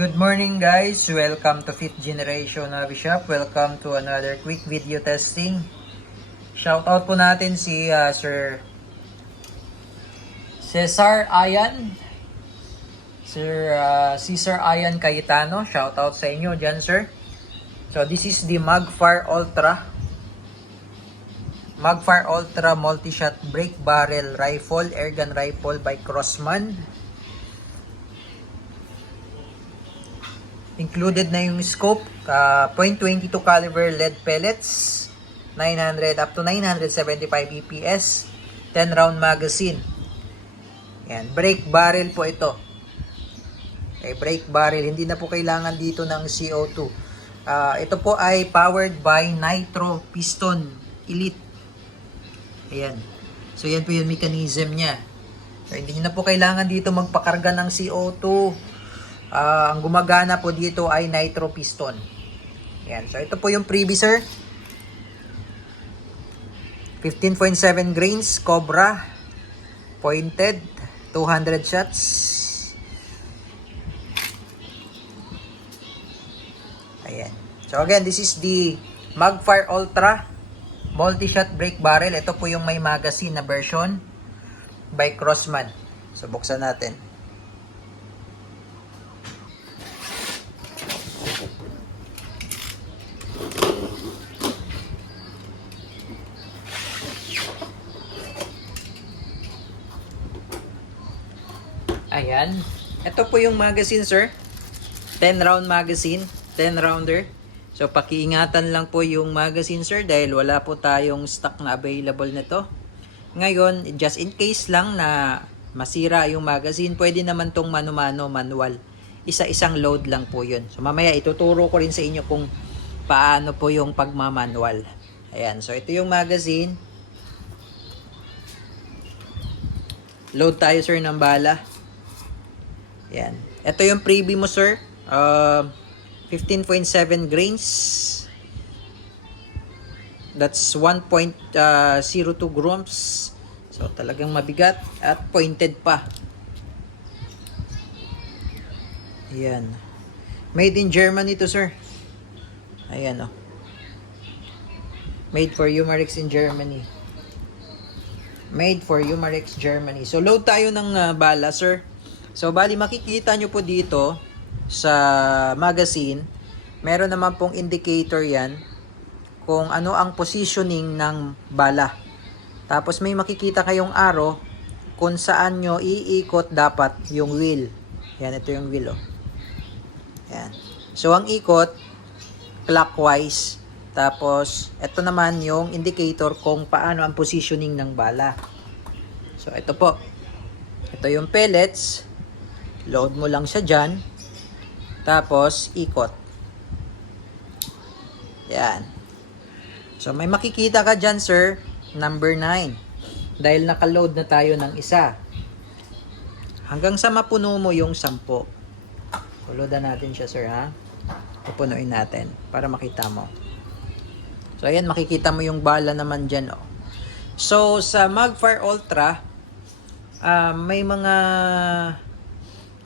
Good morning guys, welcome to 5th Generation Hobby Shop. Welcome to another quick video testing. Shoutout po natin si Sir Cesar Ayan. Cesar Ayan Cayetano. Shoutout sa inyo dyan, sir. So this is the Magfire Ultra. Magfire Ultra Multi-Shot Break Barrel Rifle, Airgun Rifle by Crossman. Included na yung scope, .22 caliber lead pellets, 900 up to 975 EPS, 10 round magazine. Yan, brake barrel po ito. Okay, brake barrel, hindi na po kailangan dito ng CO2. Ito po ay powered by nitro piston elite. Ayan. So yan po yung mechanism niya. So, hindi na po kailangan dito magpakarga ng CO2. Ang gumagana po dito ay nitro piston. Yan. So, ito po yung freebie, sir. 15.7 grains, Cobra. Pointed. 200 shots. Ayan. So, again, this is the Magfire Ultra Multi-Shot Break Barrel. Ito po yung may magazine na version by Crossman. So, buksan natin. Ayan. Ito po yung magazine, sir. 10 round magazine. 10 rounder. So, pakiingatan lang po yung magazine, sir, dahil wala po tayong stock na available nito. Ngayon, just in case lang na masira yung magazine, pwede naman tong mano-mano manual. Isa-isang load lang po yun. So, mamaya ituturo ko rin sa inyo kung paano po yung pagmamanual. Ayan. So, ito yung magazine. Load tayo, sir, ng bala. Yan. Ito yung freebie mo, sir. 15.7 grains. That's 1.02 grams. So, talagang mabigat at pointed pa. Ayan. Made in Germany to, sir. Ayan, oh. Made for Umarex in Germany. Made for Umarex, Germany. So, load tayo ng bala, sir. So, bali makikita nyo po dito sa magazine, meron naman pong indicator yan kung ano ang positioning ng bala. Tapos may makikita kayong arrow kung saan nyo iikot dapat yung wheel. Yan, ito yung wheel, oh. Yan. So, ang ikot, clockwise. Tapos, ito naman yung indicator kung paano ang positioning ng bala. So, ito po. Ito yung pellets. Load mo lang siya dyan. Tapos, ikot. Yan. So, may makikita ka dyan, sir. Number 9. Dahil nakaload na tayo ng isa. Hanggang sa mapuno mo yung 10. So, loadan natin siya, sir, ha? Pupunuin natin para makita mo. So, ayan, makikita mo yung bala naman dyan, oh. So, sa Magfire Ultra, may mga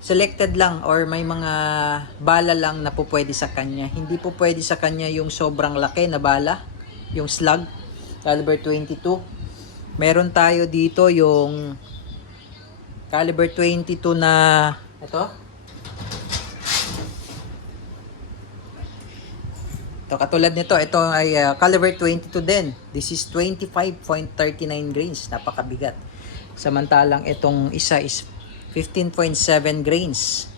selected lang or may mga bala lang na po pwede sa kanya. Hindi po pwede sa kanya yung sobrang laki na bala, yung slug, caliber 22. Meron tayo dito yung caliber 22 na ito. Ito, katulad nito, ito ay caliber 22 din. This is 25.39 grains, napakabigat. Samantalang itong isa is 15.7 grains.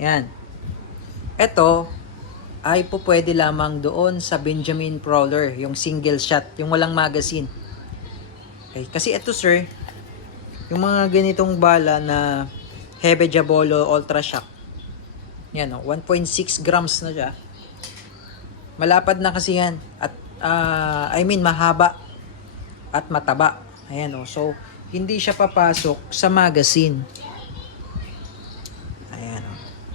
Yan. Ito ay po pwede lamang doon sa Benjamin Prowler, yung single shot, yung walang magazine. Okay. Kasi ito, sir, yung mga ganitong bala na Hebe Diabolo Ultra Shock. Yan, 1.6 grams na siya. Malapad na kasi yan. At, mahaba at mataba. Ayan, so, hindi siya papasok sa magazine. Ayan.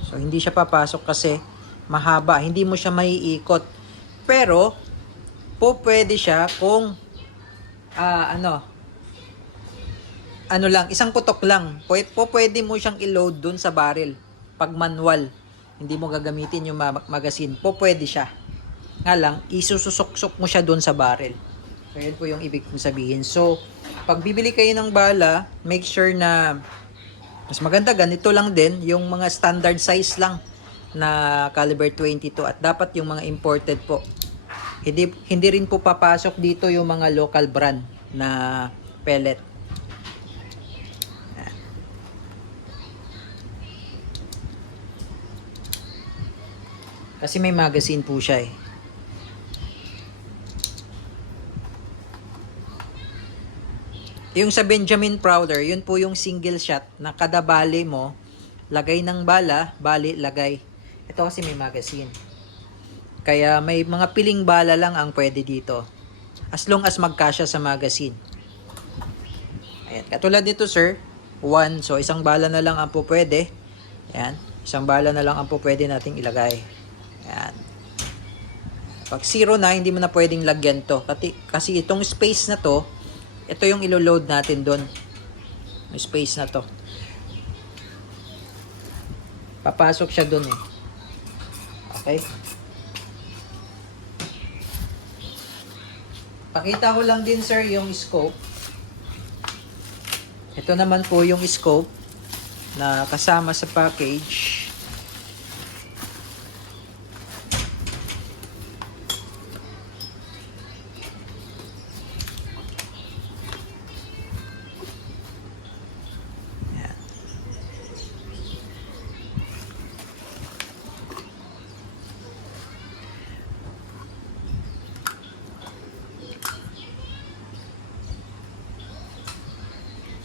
So, hindi siya papasok kasi mahaba. Hindi mo siya maiikot. Pero, po pwede siya kung, isang putok lang. Pwede mo siyang i-load dun sa barrel. Pag manual. hindi mo gagamitin yung magazine, po pwede siya. Nga lang, isususok-sok mo siya doon sa barrel. So, yun po yung ibig kong sabihin. So, pag bibili kayo ng bala, make sure na mas maganda, ganito lang din, yung mga standard size lang na caliber 22 at dapat yung mga imported po. Hindi rin po papasok dito yung mga local brand na pellet. Kasi may magazine po siya eh. Yung sa Benjamin Prowler, yun po yung single shot na kada bali mo, lagay ng bala, bali, lagay. Ito kasi may magazine. Kaya may mga piling bala lang ang pwede dito. As long as magkasya sa magazine. Ayan. Katulad nito sir, 1. So isang bala na lang ang po pwede. Ayan. Isang bala na lang ang po pwede nating ilagay. Ayan. Pag 0 na, hindi mo na pwedeng lagyan to. Kasi itong space na to, ito yung ilo-load natin doon. Yung space na to. Papasok siya doon eh. Okay? Pakita ko lang din sir yung scope. Ito naman po yung scope na kasama sa package.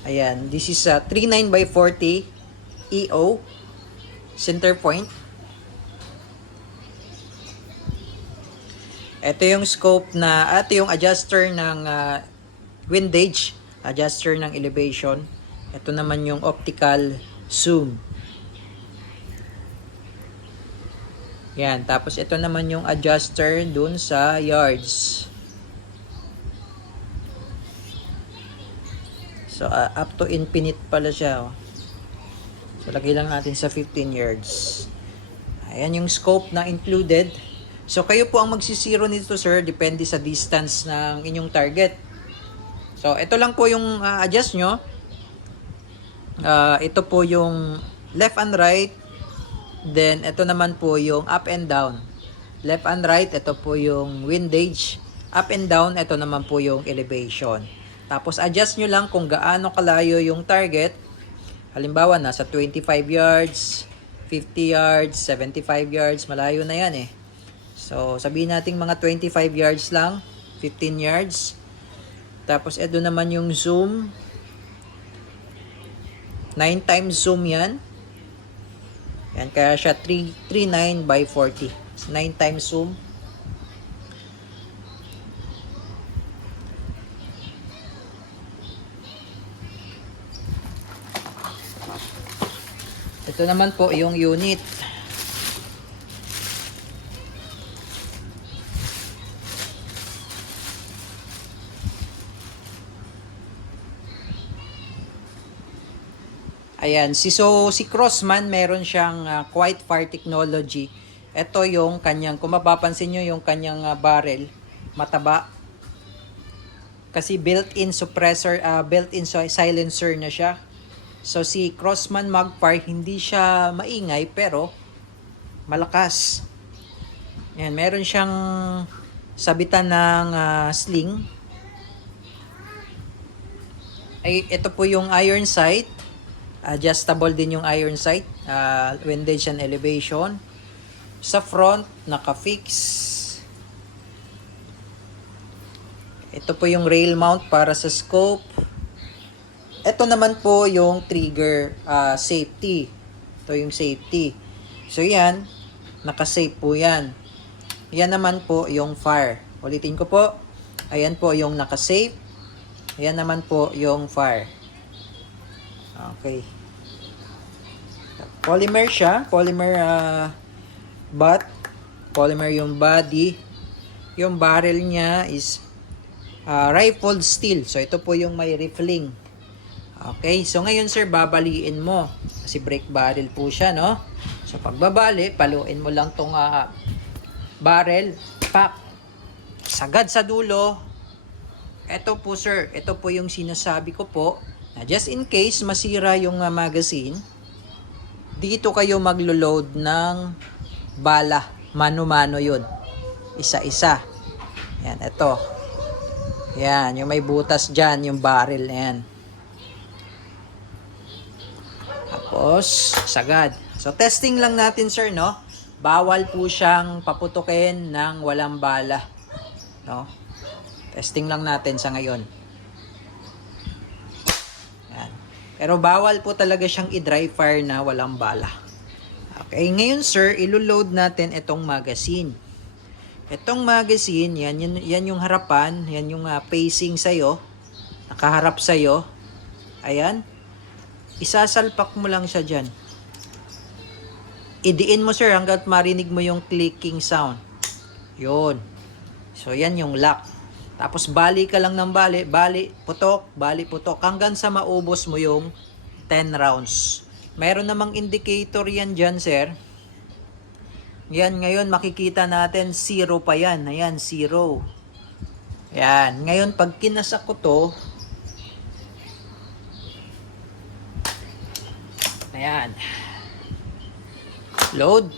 Ayan, this is a 39x40 EO center point. Ito yung scope na, ito yung adjuster ng windage, adjuster ng elevation. Ito naman yung optical zoom. Yan, tapos ito naman yung adjuster dun sa yards. So, up to infinite pala siya. Oh. So, lagay lang natin sa 15 yards. Ayan yung scope na included. So, kayo po ang magsisiro nito, sir. Depende sa distance ng inyong target. So, ito lang po yung adjust nyo. Ito po yung left and right. Then, ito naman po yung up and down. Left and right, ito po yung windage. Up and down, ito naman po yung elevation. Tapos adjust nyo lang kung gaano kalayo yung target. Halimbawa, nasa 25 yards, 50 yards, 75 yards, malayo na yan eh. So, sabihin natin mga 25 yards lang, 15 yards. Tapos, ito naman yung zoom. 9 times zoom yan. Yan, kaya siya 39x40. 9 times zoom. Ito naman po yung unit. Ayan, si Crossman meron siyang quiet fire technology. Ito yung kanyang, kung mapapansin nyo yung kanyang barrel, mataba. Kasi built-in suppressor, built-in silencer na siya. So si Crossman Magpar hindi siya maingay pero malakas. Yan, meron siyang sabitan ng sling. Ay, ito po yung iron sight. Adjustable din yung iron sight, windage and elevation. Sa front, naka-fix. Ito po yung rail mount para sa scope. Ito naman po yung trigger safety. Ito yung safety. So yan, naka-safe po yan. Yan naman po yung fire. Ulitin ko po. Ayan po yung naka-safe. Ayan naman po yung fire. Okay. Polymer siya. Polymer butt. Polymer yung body. Yung barrel niya is rifled steel. So ito po yung may rifling. Okay, so ngayon sir, babaliin mo. Kasi brake barrel po siya, no? So pagbabali, paluin mo lang tong barrel, pak, sagad sa dulo. Ito po sir, ito po yung sinasabi ko po, na just in case masira yung magazine, dito kayo maglo-load ng bala, mano-mano yun, isa-isa. Yan, ito. Yan, yung may butas dyan, yung barrel na yan. Tapos, sagad. So, testing lang natin, sir, no? Bawal po siyang paputukin ng walang bala. No? Testing lang natin sa ngayon. Yan. Pero bawal po talaga siyang i-dry fire na walang bala. Okay, ngayon, sir, ilo-load natin itong magazine. Itong magazine, yan yung harapan, yan yung facing sa'yo. Nakaharap sa'yo. Ayan. Isasalpak mo lang siya dyan. Idiin mo sir hanggat marinig mo yung clicking sound. Yun. So yan yung lock. Tapos bali ka lang ng bali, putok, hanggang sa maubos mo yung 10 rounds. Mayroon namang indicator yan dyan sir. Yan, ngayon makikita natin 0 pa yan. Ayan, 0. Yan. Ngayon pag kinasak ko to, ayan. Load.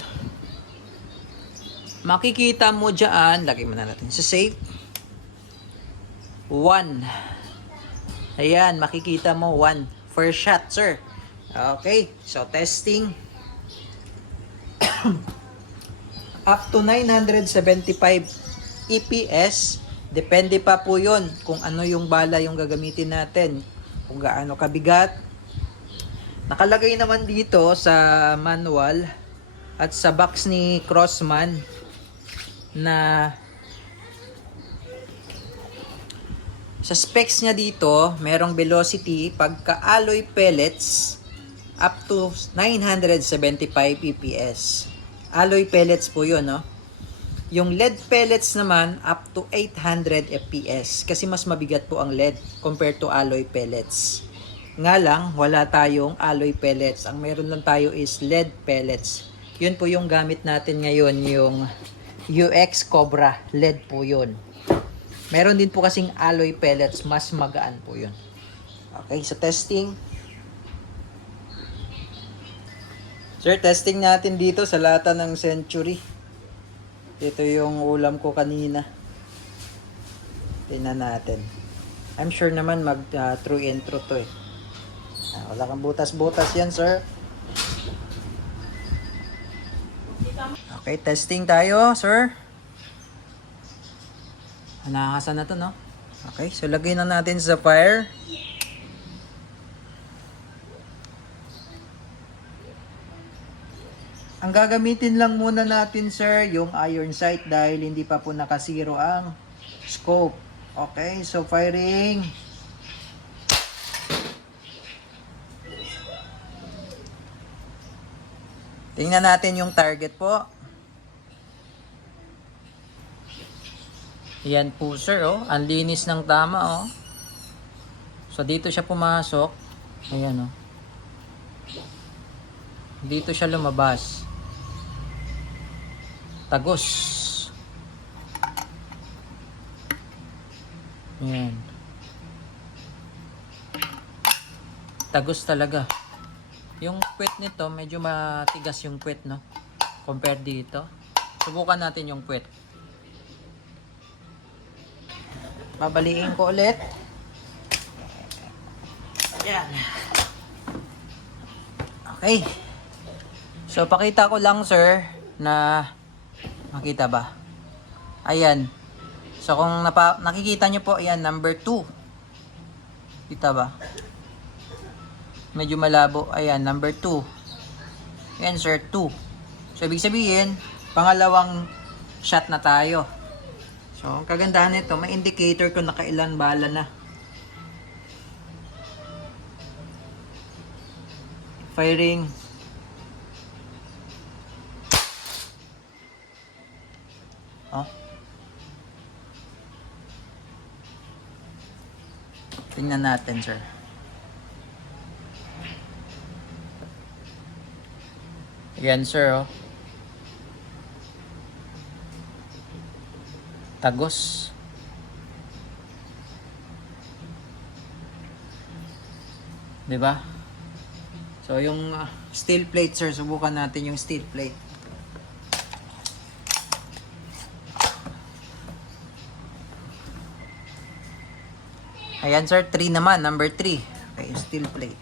Makikita mo dyan, lagay mo na natin sa safe. 1. Ayan, makikita mo 1. First shot, sir. Okay, so testing. Up to 975 EPS. Depende pa po yun kung ano yung bala yung gagamitin natin. Kung gaano kabigat. Nakalagay naman dito sa manual at sa box ni Crossman na sa specs niya dito, merong velocity pagka alloy pellets up to 975 EPS. Alloy pellets po yun, no? Yung lead pellets naman up to 800 FPS kasi mas mabigat po ang lead compared to alloy pellets. Nga lang, wala tayong alloy pellets. Ang meron lang tayo is lead pellets. Yun po yung gamit natin ngayon, yung UX Cobra. Lead po yun. Meron din po kasing alloy pellets. Mas magaan po yun. Okay, so testing. Sir, testing natin dito sa lata ng Century. Ito yung ulam ko kanina. Tingnan natin. I'm sure naman true intro to eh. Wala kang butas-butas yan, sir. Okay, testing tayo, sir. Nakakasan na to, no? Okay, so lagay na natin sa fire. Ang gagamitin lang muna natin, sir, yung iron sight dahil hindi pa po nakasiro ang scope. Okay, so firing. Tingnan natin yung target po. Yan po sir, oh. Ang linis ng tama, oh. So dito siya pumasok. Ayan, oh. Dito siya lumabas. Tagos. Ayan. Tagos talaga. Yung puwet nito, medyo matigas yung puwet, no? Compare dito. Subukan natin yung puwet. Babaliin ko ulit. Ayan. Okay. So, pakita ko lang, sir, na makita ba? Ayan. So, kung nakikita nyo po, ayan, number 2. Kita ba? Medyo malabo. Ayan, number 2. Ayan, sir, 2. So, ibig sabihin, pangalawang shot na tayo. So, ang kagandahan nito, may indicator kung nakailan bala na. Firing. Oh. Tingnan natin, sir. Ayan sir, oh. Tagos. Diba? So yung steel plate sir, subukan natin yung steel plate. Ayan sir, 3 naman, number 3. Okay, steel plate.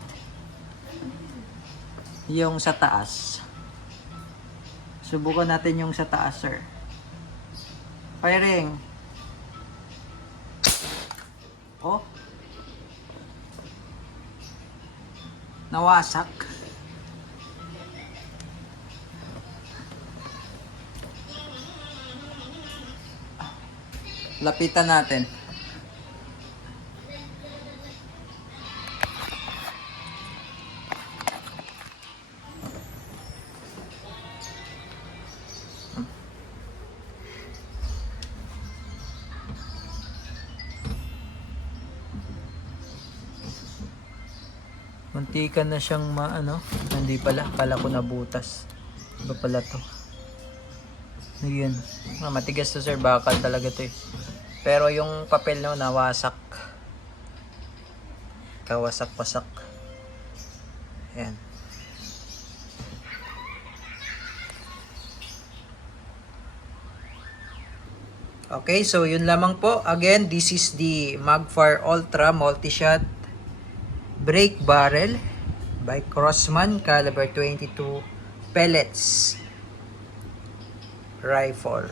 Yung sa taas. Subukan natin yung sa taas sir. Firing. Oh. Nawasak. Lapitan natin. Muntikan na siyang hindi pala, kala ko nabutas. Iba pala to. Ayun. Matigas to sir, bakal talaga to eh. Pero yung papel no, nawasak. Kawasak-wasak. Ayan. Okay, so yun lamang po. Again, this is the Magfire Ultra Multi-Shot Brake Barrel by Crossman caliber 22 pellets rifle.